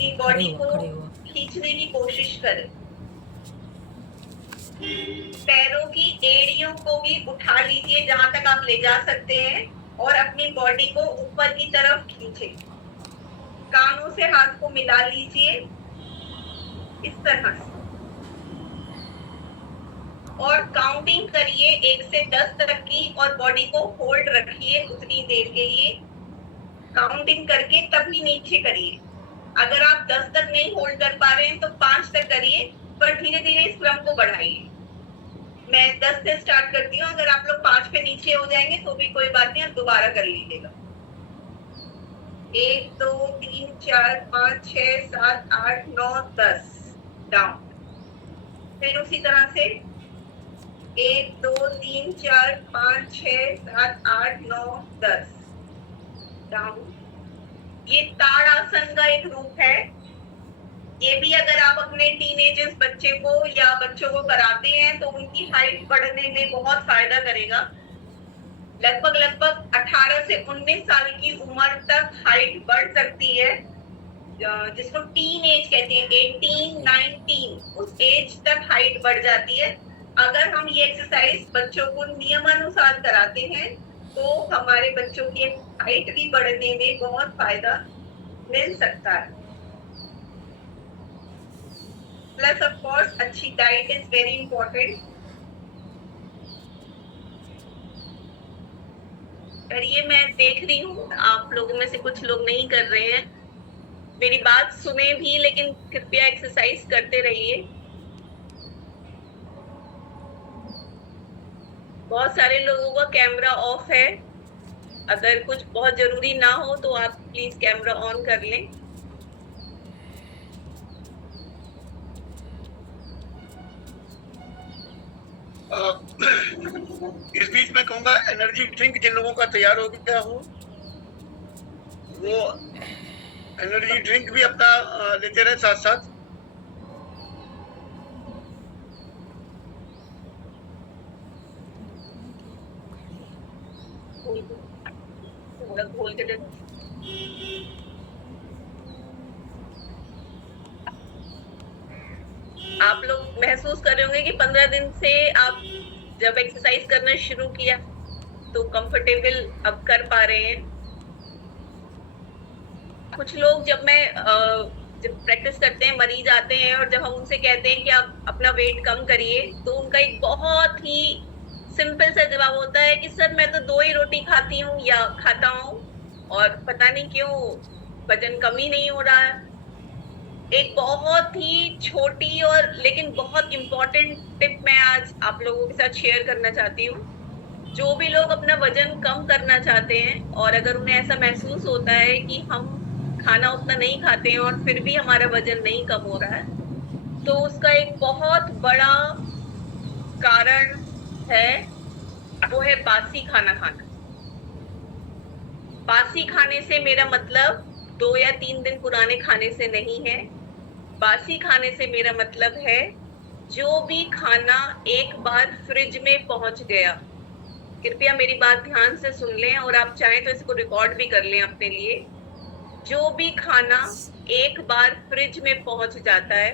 अपनी बॉडी को खींचने की कोशिश करें। पैरों की एड़ियों को भी उठा लीजिए जहां तक आप ले जा सकते हैं और अपनी बॉडी को ऊपर की तरफ खींचे। कानों से हाथ को मिला लीजिए इस तरह से और काउंटिंग करिए 1 से 10 तक की और बॉडी को होल्ड रखिए उतनी देर के लिए। काउंटिंग करके तभी नीचे करिए। अगर आप 10 तक नहीं होल्ड कर पा रहे हैं तो 5 तक करिए, पर धीरे धीरे इस क्रम को बढ़ाइए। मैं 10 से स्टार्ट करती हूँ, अगर आप लोग 5 पे नीचे हो जाएंगे तो भी कोई बात नहीं, आप दोबारा कर लीजिएगा। 1 2 3 4 5 6 7 8 9 10 डाउन। फिर उसी तरह से 1 2 3 4 5 6 7 8 9 10 डाउन। ये ताड़ासन का एक रूप है। ये भी अगर आप अपने टीनेजर्स बच्चे को या बच्चों को कराते हैं तो उनकी हाइट बढ़ने में बहुत फायदा करेगा। लगभग 18 से 19 साल की उम्र तक हाइट बढ़ सकती है, जिसको टीन एज कहते हैं। 18 19 उस एज तक हाइट बढ़ जाती है। अगर हम ये एक्सरसाइज बच्चों को नियमानुसार कराते हैं तो हमारे बच्चों की हाइट भी बढ़ने में बहुत फायदा मिल सकता है। प्लस ऑफ कोर्स अच्छी डाइट इज वेरी इंपॉर्टेंट। पर ये मैं देख रही हूँ आप लोगों में से कुछ लोग नहीं कर रहे हैं। मेरी बात सुने भी, लेकिन कृपया एक्सरसाइज करते रहिए। बहुत सारे लोगों का कैमरा ऑफ है। अगर कुछ बहुत जरूरी ना हो तो आप प्लीज कैमरा ऑन कर लें। इस बीच में कहूंगा एनर्जी ड्रिंक जिन लोगों का तैयार हो गया हो वो एनर्जी ड्रिंक भी अपना लेते रहे साथ साथ। खोल के आप लोग महसूस कर रहे होंगे कि 15 दिन से आप जब एक्सरसाइज करना शुरू किया तो कंफर्टेबल अब कर पा रहे हैं। कुछ लोग जब प्रैक्टिस करते हैं, मरीज आते हैं और जब हम उनसे कहते हैं कि आप अपना वेट कम करिए तो उनका एक बहुत ही सिंपल सा जवाब होता है कि सर मैं तो 2 ही रोटी खाती हूँ या खाता हूँ और पता नहीं क्यों वजन कम ही नहीं हो रहा है। एक बहुत ही छोटी और लेकिन बहुत इम्पोर्टेंट टिप मैं आज आप लोगों के साथ शेयर करना चाहती हूँ। जो भी लोग अपना वजन कम करना चाहते हैं और अगर उन्हें ऐसा महसूस होता है कि हम खाना उतना नहीं खाते हैं और फिर भी हमारा वजन नहीं कम हो रहा है, तो उसका एक बहुत बड़ा कारण है, वो है बासी खाना खाना। बासी खाने से मेरा मतलब 2 या 3 दिन पुराने खाने से नहीं है। बासी खाने से मेरा मतलब है जो भी खाना एक बार फ्रिज में पहुंच गया। कृपया मेरी बात ध्यान से सुन लें और आप चाहें तो इसको रिकॉर्ड भी कर लें अपने लिए। जो भी खाना एक बार फ्रिज में पहुंच जाता है,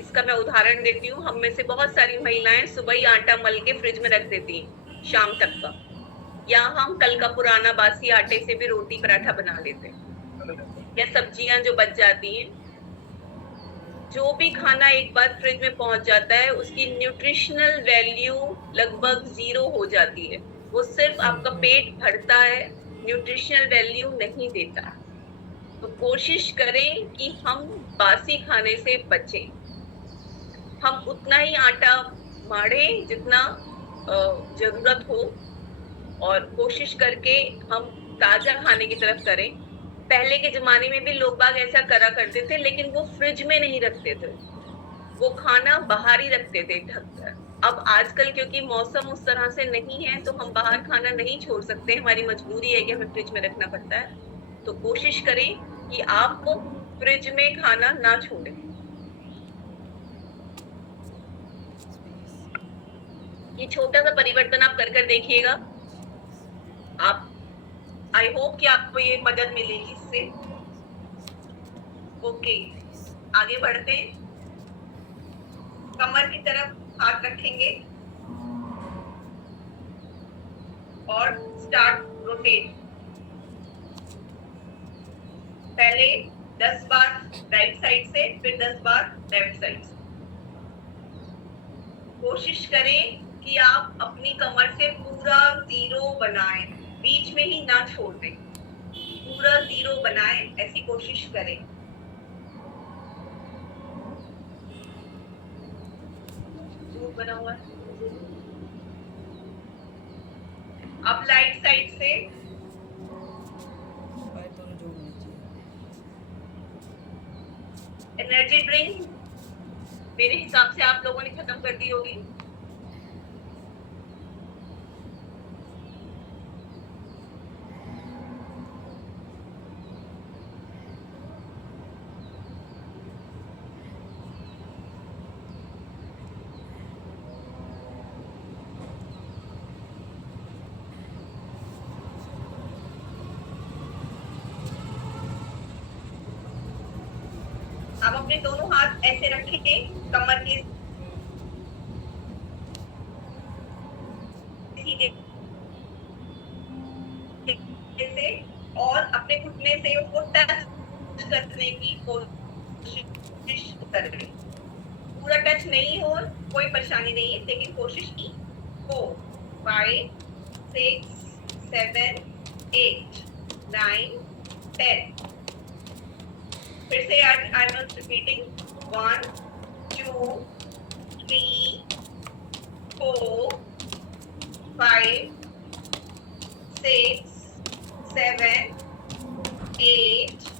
इसका मैं उदाहरण देती हूँ। हम में से बहुत सारी महिलाएं सुबह ही आटा मल के फ्रिज में रख देती हैं शाम तक का, या हम कल का पुराना बासी आटे से भी रोटी पराठा बना लेते हैं या सब्जियां जो बच जाती हैं। जो भी खाना एक बार फ्रिज में पहुंच जाता है उसकी न्यूट्रिशनल वैल्यू लगभग 0 हो जाती है। वो सिर्फ आपका पेट भरता है, न्यूट्रिशनल वैल्यू नहीं देता। तो कोशिश करें कि हम बासी खाने से बचें। हम उतना ही आटा मारें जितना जरूरत हो और कोशिश करके हम ताजा खाने की तरफ करें। पहले के जमाने में भी लोग बाग ऐसा करा करते थे, लेकिन वो फ्रिज में नहीं रखते थे, वो खाना बाहर ही रखते थे ढककर। अब आजकल क्योंकि मौसम उस तरह से नहीं है तो हम बाहर खाना नहीं छोड़ सकते, हमारी मजबूरी है कि हमें फ्रिज में रखना पड़ता है। तो कोशिश करें कि आप फ्रिज में खाना ना छोड़ें। ये छोटा सा परिवर्तन आप कर देखिएगा। आप आई होप कि आपको ये मदद मिलेगी इससे। ओके, आगे बढ़ते हैं। कमर की तरफ हाथ रखेंगे और स्टार्ट रोटेट। पहले 10 बार राइट साइड से, फिर 10 बार लेफ्ट साइड से। कोशिश करें कि आप अपनी कमर से पूरा जीरो बनाएं, बीच में ही ना छोड़ दें, पूरा जीरो बनाएं, ऐसी कोशिश करें। बना हुआ है। अब राइट साइड से एनर्जी ड्रिंक मेरे हिसाब से आप लोगों ने खत्म कर दी होगी। अब अपने दोनों हाथ ऐसे रखेंगे कमर के सीधे से, और अपने घुटने से उसको टच करने की कोशिश करें। पूरा टच नहीं हो, कोई परेशानी नहीं है, लेकिन कोशिश की। 4 5 6 7 8 9 10। फिर से आई एम रिपीटिंग। 1 2 3 4 5 6 7 8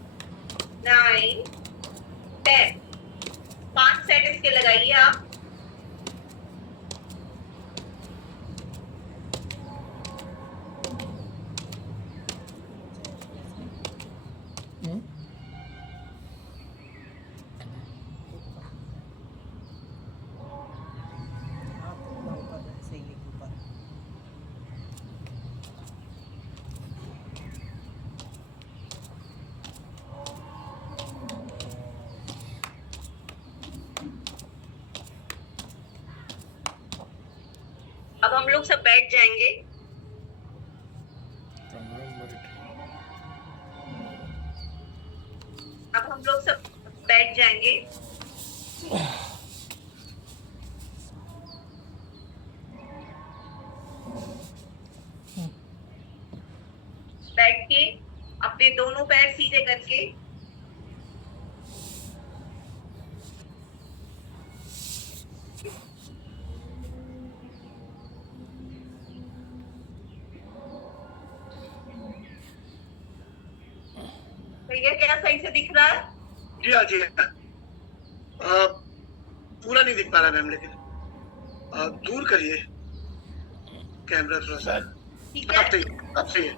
9 10। 5 सेट इसके लगाइए आप। अब हम लोग सब बैठ जाएंगे। अब हम लोग सब बैठ जाएंगे। बैठ के अपने दोनों पैर सीधे करके भैया क्या सही से दिख रहा है? जी हाँ जी हाँ। पूरा नहीं दिख पा रहा मैम, लेकिन दूर करिए कैमरा थोड़ा सा। ठीक है, अब सही है।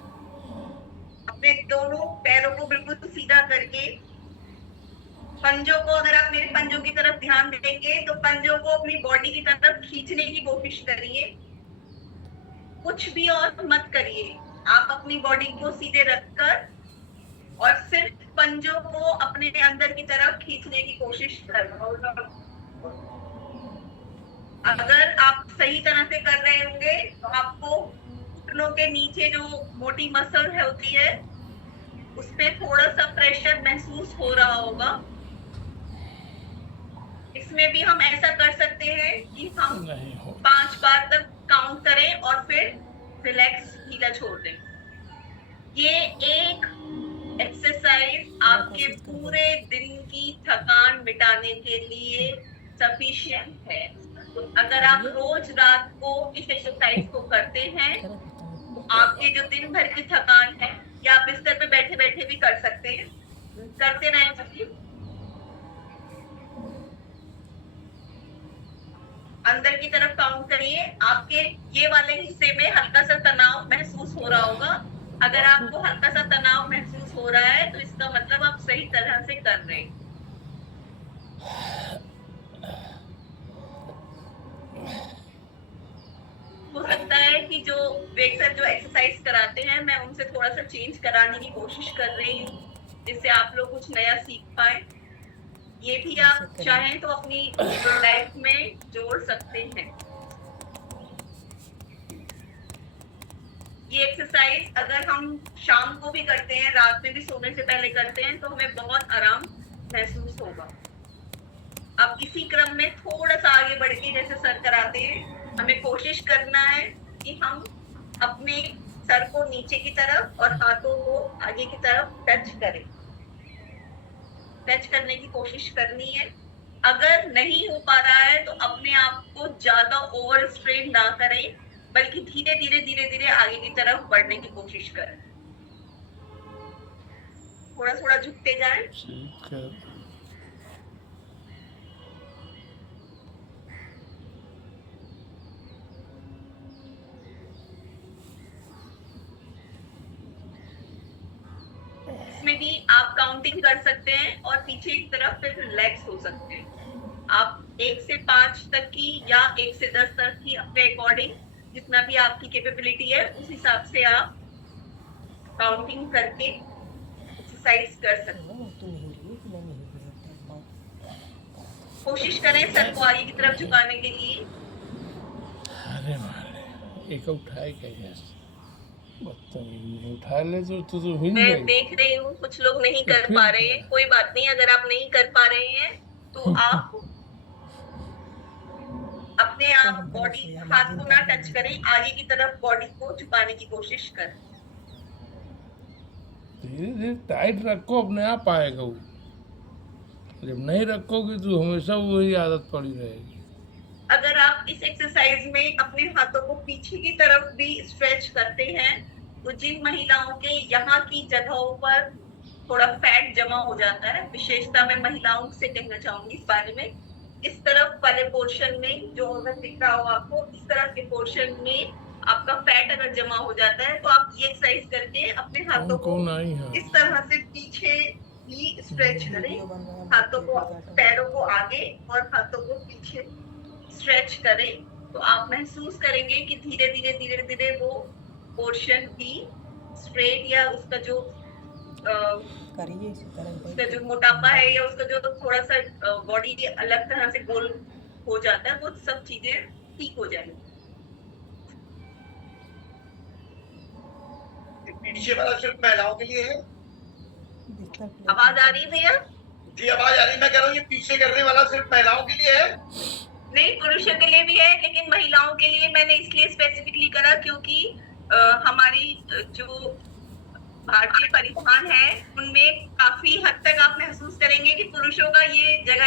अपने दोनों पैरों को बिल्कुल सीधा करके पंजों को, अगर आप मेरे पंजों की तरफ ध्यान देंगे तो पंजों को अपनी बॉडी की तरफ खींचने की कोशिश करिए। कुछ भी और मत करिए, आप अपनी बॉडी को सीधे रखकर और सिर्फ पंजों को अपने अंदर की तरफ खींचने की कोशिश करें। अगर आप सही तरह से कर रहे होंगे तो आपको घुटनों के नीचे जो मोटी मसल होती है उस पे थोड़ा सा प्रेशर महसूस हो रहा होगा। इसमें भी हम ऐसा कर सकते हैं कि हम 5 बार तक काउंट करें और फिर रिलैक्स ढीला छोड़ दें। ये एक एक्सरसाइज आपके पूरे दिन की थकान मिटाने के लिए सफिशिएंट है। तो अगर आप रोज रात को इस एक्सरसाइज को करते हैं तो आपके जो दिन भर की थकान है, या आप बिस्तर पे बैठे बैठे भी कर सकते हैं, करते रहें। अंदर की तरफ काउंट करिए। आपके ये वाले हिस्से में हल्का सा तनाव महसूस हो रहा होगा। अगर आपको हल्का सा तनाव महसूस हो रहा है तो इसका मतलब आप सही तरह से कर रहे हैं। हो सकता है कि जो वेग सर जो एक्सरसाइज कराते हैं मैं उनसे थोड़ा सा चेंज कराने की कोशिश कर रही हूँ, जिससे आप लोग कुछ नया सीख पाए। ये भी आप चाहें तो अपनी लाइफ में जोड़ सकते हैं। ये एक्सरसाइज अगर हम शाम को भी करते हैं, रात में भी सोने से पहले करते हैं, तो हमें बहुत आराम महसूस होगा। अब इसी क्रम में थोड़ा सा आगे बढ़ के जैसे सर कराते हैं, हमें कोशिश करना है कि हम अपने सर को नीचे की तरफ और हाथों को आगे की तरफ टच करें। टच करने की कोशिश करनी है। अगर नहीं हो पा रहा है तो अपने आप को ज्यादा ओवर स्ट्रेन ना करें, बल्कि धीरे धीरे आगे की तरफ बढ़ने की कोशिश करें। थोड़ा थोड़ा झुकते जाएं। ठीक है। इसमें भी आप काउंटिंग कर सकते हैं और पीछे की तरफ फिर रिलैक्स हो सकते हैं। आप 1 से 5 तक की या 1 से 10 तक की अपने अकॉर्डिंग जितना भी आपकी कैपेबिलिटी है उस हिसाब से आप काउंटिंग करके एक्सरसाइज कर सकते हैं। कोशिश करें सर को आगे की तरफ झुकाने के लिए। अरे मारे एक उठाए कैसे बदतमीज उठा ले तो हिल मैं गई। देख रही हूँ कुछ लोग नहीं कर पा रहे हैं, कोई बात नहीं। अगर आप नहीं कर पा रहे हैं तो आप अपने आप बॉडी हाथ को ना टच करें, आगे की तरफ बॉडी को झुकाने की कोशिश करें। धीरे धीरे टाइट रखो, अपने आप आएगा वो। जब नहीं रखोगे तो हमेशा वही आदत पड़ी रहेगी। अगर आप इस एक्सरसाइज में अपने हाथों को पीछे की तरफ भी स्ट्रेच करते हैं तो जिन महिलाओं के यहाँ की जगहों पर थोड़ा फैट जमा हो जाता है, विशेषता मैं महिलाओं से कहना चाहूंगी इस बारे में, इस तरफ वाले पोर्शन में जो अगर दिख रहा हो आपको, इस तरफ के पोर्शन में आपका फैट अगर जमा हो जाता है तो आप ये एक्सरसाइज करके अपने हाथों को कौन आई है? इस तरह से पीछे ही स्ट्रेच करें। हाथों को, पैरों को आगे और हाथों को पीछे स्ट्रेच करें तो आप महसूस करेंगे कि धीरे धीरे वो पोर्शन भी स्ट्रेट या उसका जो उसका जो मोटापा है या उसका जो थोड़ा सा बॉडी अलग तरह से गोल हो जाता है, वो सब चीजें ठीक हो जाएंगी। पीछे वाला सिर्फ महिलाओं के लिए है। आवाज आ रही है भैया? जी आवाज आ रही। मैं कह रहा हूँ ये पीछे करने वाला सिर्फ महिलाओं के लिए है। नहीं, पुरुषों के लिए भी है, लेकिन महिलाओं के लिए मैंने इसलिए स्पेसिफिकली करा क्योंकि हमारी जो भारतीय परिवहन है उनमें काफी हद तक आप महसूस करेंगे कि पुरुषों का ये जगह